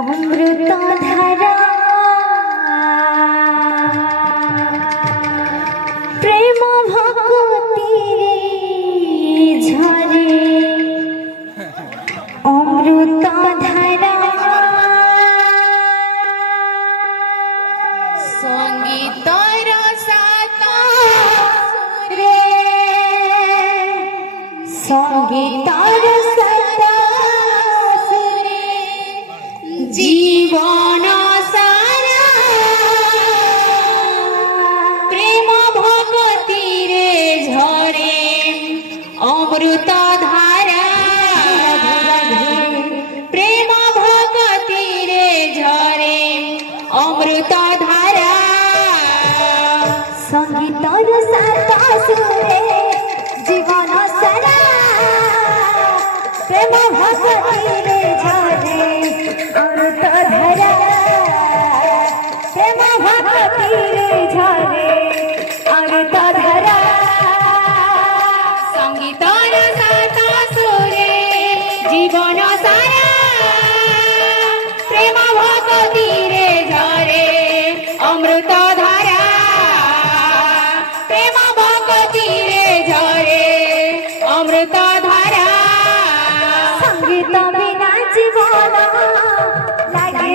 অমৃত ধারা প্রেম ভক্তি ঝরে অমৃত ধারা সঙ্গীতর রে সঙ্গীতর জীবন সারা প্রেম ভক্তিরে ঝরে অমৃত ধারা প্রেম ভক্তিরে ঝরে অমৃত ধারা সঙ্গীতর সুরে জীবন সারা প্রেম ভক্তিরে ঝরে অমৃত ধারা প্রেম ভক্তিরে ঝরে অমৃত ধারা সঙ্গীতর সুরে জীবন সারা প্রেম ভক্তিরে ঝরে অমৃত ধারা প্রেম ভক্তিরে ঝরে অমৃত ধারা সঙ্গীত বিনা জীবন লাগে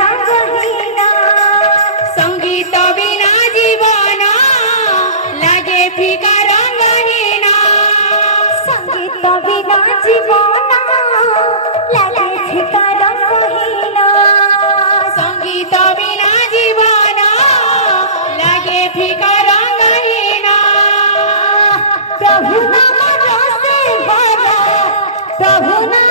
রঙ্গহীন সঙ্গীত বিনা জীবন লাগে ফিকা রঙহীন সঙ্গীত বিনা জীবন লাগে ফিকা রঙ্গহীন সঙ্গীত বিনা জীবন লাগে ফিকা রঙহীন প্রভু নাম রসে ভরা প্রভু নাম